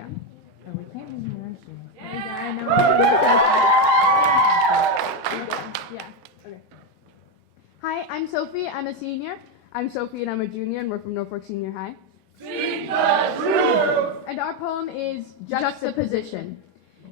Yeah. Oh, we can't be here, Yeah, I know. Yeah. Okay. Hi, I'm Sophie. I'm a senior. I'm Sophie and I'm a junior, and we're from Norfolk Senior High. Speak the truth! And our poem is Juxtaposition.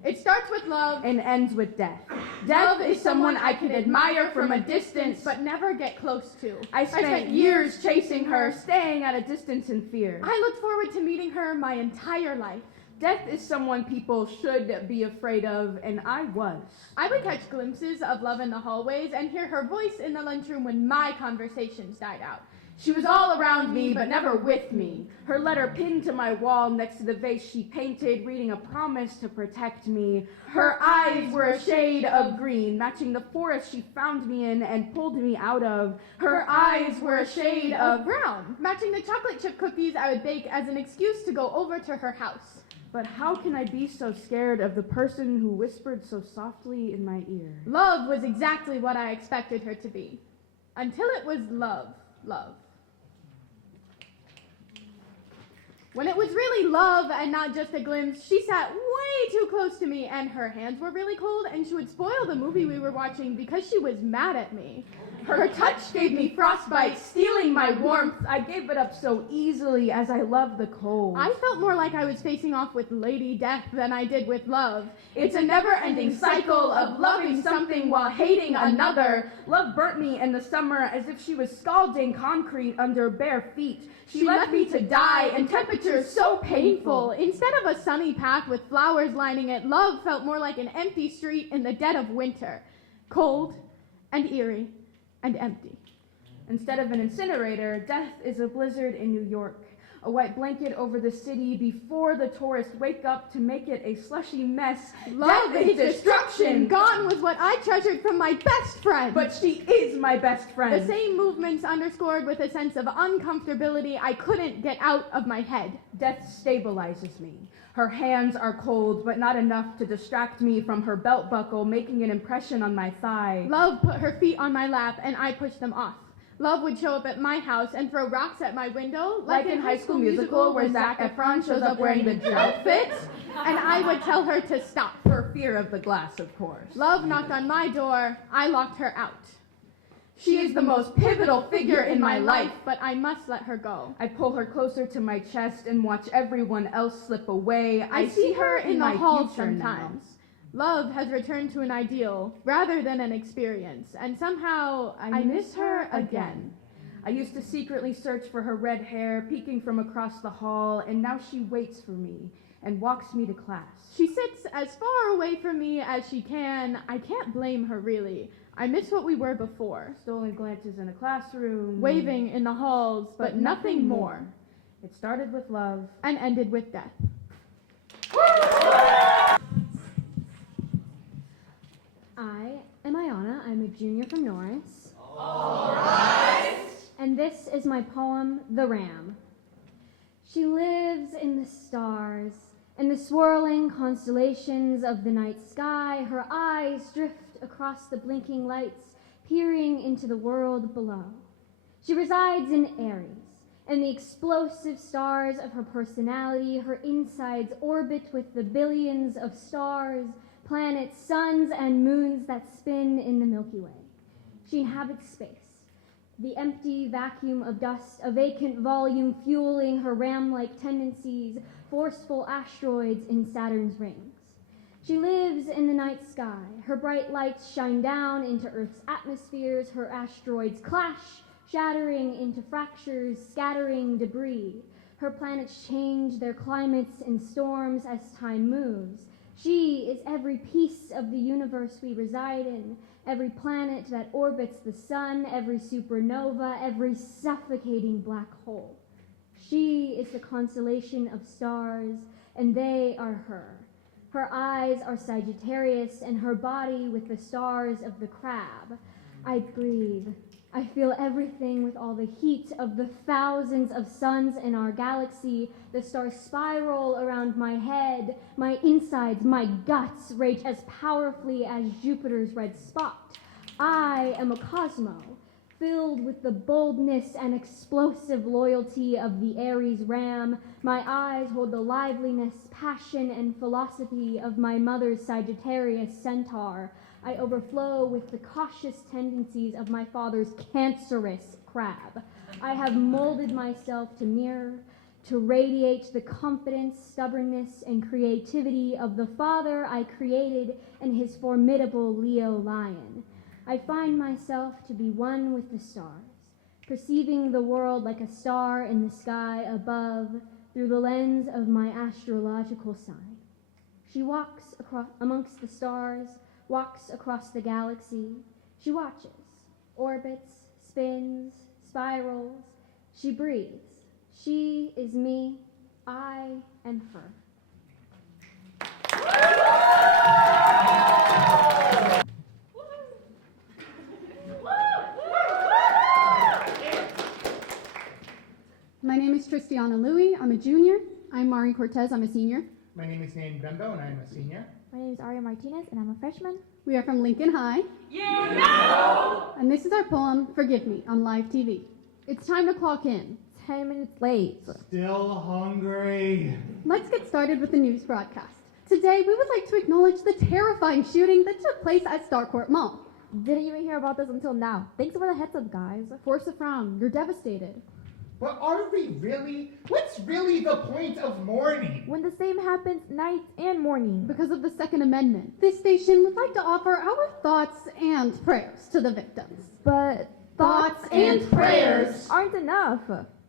It starts with love and ends with death. Death is someone I can admire from a distance, but never get close to. I spent years chasing her, staying at a distance in fear. I looked forward to meeting her my entire life. Death is someone people should be afraid of, and I was. I would catch glimpses of love in the hallways and hear her voice in the lunchroom when my conversations died out. She was all around me, but never with me. Her letter pinned to my wall next to the vase she painted, reading a promise to protect me. Her eyes were a shade of green, matching the forest she found me in and pulled me out of. Her eyes were a shade of brown, matching the chocolate chip cookies I would bake as an excuse to go over to her house. But how can I be so scared of the person who whispered so softly in my ear? Love was exactly what I expected her to be. Until it was love. When it was really love and not just a glimpse, she sat way too close to me and her hands were really cold and she would spoil the movie we were watching because she was mad at me. Her touch gave me frostbite, stealing my warmth. I gave it up so easily as I love the cold. I felt more like I was facing off with Lady Death than I did with love. It's a never-ending cycle of loving something while hating another. Love burnt me in the summer as if she was scalding concrete under bare feet. She left me to die in temperatures so painful. Instead of a sunny path with flowers lining it, love felt more like an empty street in the dead of winter. Cold and eerie and empty. Instead of an incinerator, death is a blizzard in New York. A white blanket over the city before the tourists wake up to make it a slushy mess. Love is destruction. Gone was what I treasured from my best friend. But she is my best friend. The same movements underscored with a sense of uncomfortability I couldn't get out of my head. Death stabilizes me. Her hands are cold, but not enough to distract me from her belt buckle, making an impression on my thigh. Love put her feet on my lap, and I pushed them off. Love would show up at my house and throw rocks at my window, like in High School Musical, where Zac Efron shows up wearing the outfit, and I would tell her to stop. For fear of the glass, of course. Love knocked on my door. I locked her out. She is the most pivotal figure in my life, but I must let her go. I pull her closer to my chest and watch everyone else slip away. I see her in the hall sometimes. Now. Love has returned to an ideal rather than an experience, and somehow I miss her again. I used to secretly search for her red hair, peeking from across the hall, and now she waits for me and walks me to class. She sits as far away from me as she can. I can't blame her, really. I miss what we were before. Stolen glances in a classroom. Waving in the halls, but nothing more. It started with love. And ended with death. I am Ayana. I'm a junior from Norris. All right. And this is my poem, The Ram. She lives in the stars, in the swirling constellations of the night sky. Her eyes drift across the blinking lights, peering into the world below. She resides in Aries, and the explosive stars of her personality. Her insides orbit with the billions of stars, planets, suns, and moons that spin in the Milky Way. She inhabits space, the empty vacuum of dust, a vacant volume fueling her ram-like tendencies, forceful asteroids in Saturn's rings. She lives in the night sky. Her bright lights shine down into Earth's atmospheres. Her asteroids clash, shattering into fractures, scattering debris. Her planets change their climates in storms as time moves. She is every piece of the universe we reside in, every planet that orbits the sun, every supernova, every suffocating black hole. She is the constellation of stars, and they are her. Her eyes are Sagittarius, and her body with the stars of the crab. I breathe. I feel everything with all the heat of the thousands of suns in our galaxy. The stars spiral around my head. My insides, my guts rage as powerfully as Jupiter's red spot. I am a cosmo, filled with the boldness and explosive loyalty of the Aries ram. My eyes hold the liveliness, passion, and philosophy of my mother's Sagittarius centaur. I overflow with the cautious tendencies of my father's cancerous crab. I have molded myself to mirror, to radiate the confidence, stubbornness, and creativity of the father I created in his formidable Leo lion. I find myself to be one with the stars, perceiving the world like a star in the sky above through the lens of my astrological sign. She walks amongst the stars, walks across the galaxy. She watches, orbits, spins, spirals. She breathes. She is me, I am her. My name is Tristiana Louie. I'm a junior. I'm Mari Cortez. I'm a senior. My name is Nan Bembo, and I'm a senior. My name is Aria Martinez, and I'm a freshman. We are from Lincoln High. You know! And this is our poem, Forgive Me, on live TV. It's time to clock in. 10 minutes late. Still hungry. Let's get started with the news broadcast. Today, we would like to acknowledge the terrifying shooting that took place at Starcourt Mall. Didn't even hear about this until now. Thanks for the heads up, guys. Force a frown. You're devastated. But are we really? What's really the point of mourning? When the same happens night and morning. Because of the Second Amendment, this station would like to offer our thoughts and prayers to the victims. But Thoughts and prayers aren't enough.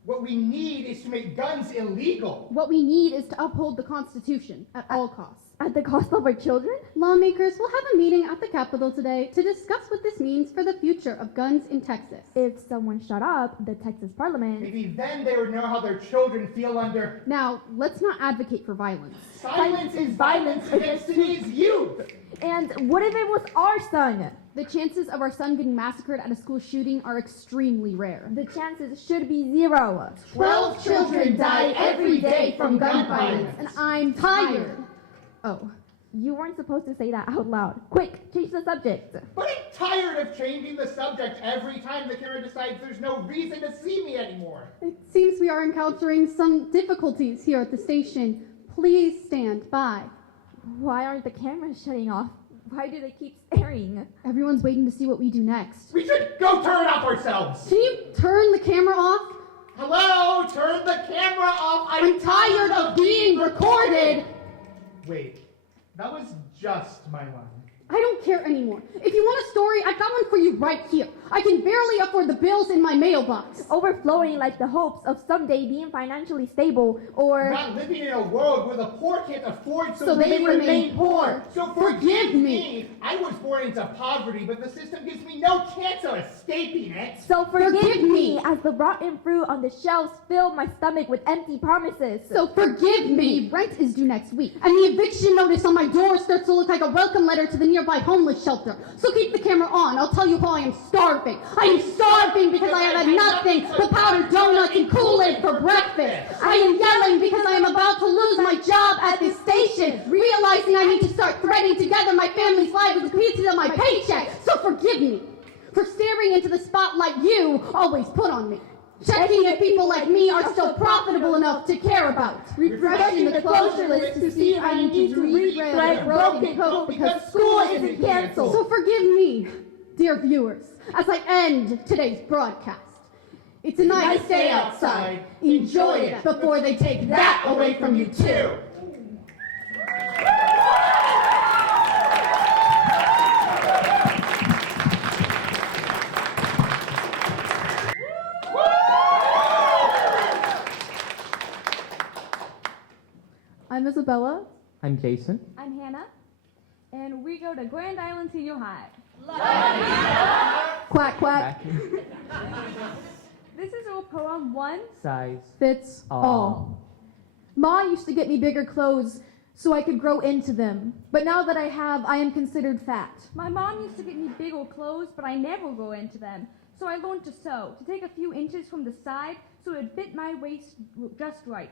What we need is to make guns illegal. What we need is to uphold the Constitution at all costs. At the cost of our children? Lawmakers will have a meeting at the Capitol today to discuss what this means for the future of guns in Texas. If someone shut up the Texas Parliament. Maybe then they would know how their children feel under. Now, let's not advocate for violence. Silence is violence against today's youth. And what if it was our son? The chances of our son getting massacred at a school shooting are extremely rare. The chances should be 0. 12 children die every day from gun violence. And I'm tired. Oh. You weren't supposed to say that out loud. Quick, change the subject. But I'm tired of changing the subject every time the camera decides there's no reason to see me anymore. It seems we are encountering some difficulties here at the station. Please stand by. Why aren't the cameras shutting off? Why do they keep staring? Everyone's waiting to see what we do next. We should go turn off ourselves. Can you turn the camera off? Hello, turn the camera off. I'm tired of being recorded. Wait, that was just my line. I don't care anymore. If you want a story, I've got one for you right here. I can barely afford the bills in my mailbox. Overflowing like the hopes of someday being financially stable, or Not living in a world where the poor can't afford, So they remain poor. So Forgive me. I was born into poverty, but the system gives me no chance of escaping it. so forgive Forgive me me. as the rotten fruit on the shelves fill my stomach with empty promises. So forgive me. Rent is due next week, and the eviction notice on my door starts to look like a welcome letter to the nearby homeless shelter. So keep the camera on. I'll tell you how I am starving. I am starving because I have had nothing but powdered donuts and Kool-Aid for breakfast. I am yelling because I am about to lose my job at this station, realizing I need to start threading together my family's life with pieces of my paycheck. So forgive me for staring into the spotlight you always put on me. Checking if people like me are still profitable enough to care about. Refreshing the closure list to see if I need to rethread broken coat because school isn't canceled. So forgive me, dear viewers, as I end today's broadcast. It's a nice day outside. Enjoy it before they take that away from you too. I'm Isabella. I'm Jason. I'm Hannah. And we go to Grand Island Senior High. Quack, quack. This is a poem one Size. fits all. Ma used to get me bigger clothes so I could grow into them. But now that I have, I am considered fat. My mom used to get me big old clothes, but I never grow into them. So I learned to sew, to take a few inches from the side so it would fit my waist just right.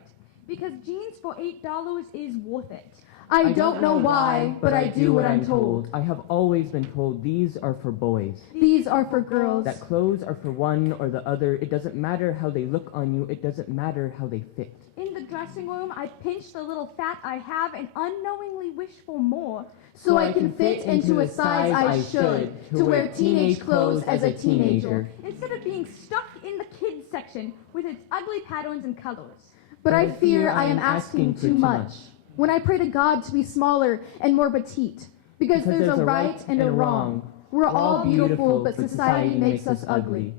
Because jeans for $8 is worth it. I don't know why, but I do what I'm told. I have always been told these are for boys. These are for girls. That clothes are for one or the other. It doesn't matter how they look on you. It doesn't matter how they fit. In the dressing room, I pinch the little fat I have and unknowingly wish for more. So I can fit into a size I should, to wear teenage clothes as a teenager. Instead of being stuck in the kids section with its ugly patterns and colors. But I fear I am asking too much when I pray to God to be smaller and more petite. Because there's a right and a wrong. We're all beautiful, but society makes us ugly.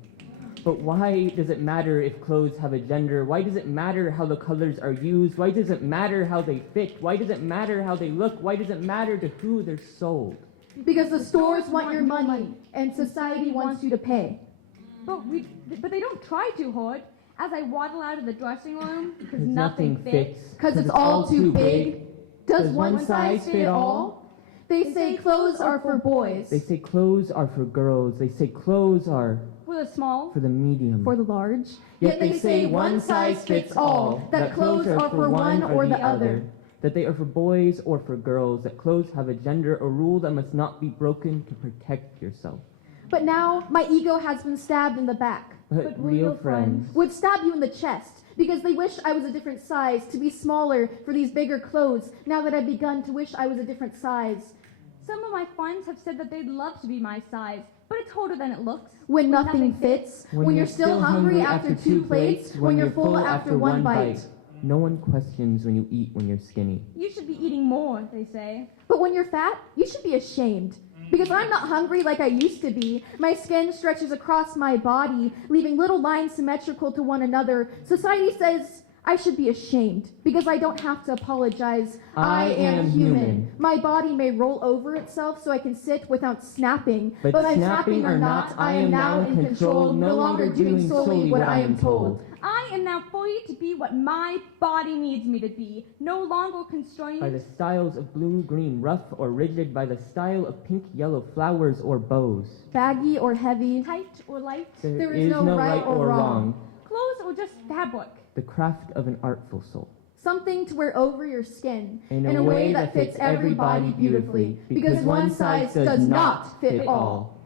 But why does it matter if clothes have a gender? Why does it matter how the colors are used? Why does it matter how they fit? Why does it matter how they look? Why does it matter to who they're sold? Because the stores want your money, and society wants you to pay. But they don't try too hard. As I waddle out of the dressing room, because Nothing fits. Because it's all too big. Does one size fit all? They say clothes are for boys. They say clothes are for girls. They say clothes are for the small, for the medium, for the large. Yet they say one size fits all. That clothes are for one or the other. That they are for boys or for girls. That clothes have a gender, a rule that must not be broken to protect yourself. But now my ego has been stabbed in the back. But real friends would stab you in the chest because they wish I was a different size, to be smaller for these bigger clothes, now that I've begun to wish I was a different size. Some of my friends have said that they'd love to be my size, but it's harder than it looks. When nothing fits, when you're still hungry after 2 plates, when you're full after 1 bite. No one questions when you eat when you're skinny. You should be eating more, they say. But when you're fat, you should be ashamed. Because I'm not hungry like I used to be. My skin stretches across my body, leaving little lines symmetrical to one another. Society says I should be ashamed because I don't have to apologize. I am human. My body may roll over itself so I can sit without snapping. But I'm snapping or not, I am now in control, no longer doing solely what I am told. I am now free to be what my body needs me to be, no longer constrained by the styles of blue, green, rough or rigid, by the style of pink, yellow flowers or bows. Baggy or heavy, tight or light. There is no right or wrong. Clothes or just fabric. The craft of an artful soul. Something to wear over your skin in a way that fits every body beautifully, because one size does not fit all.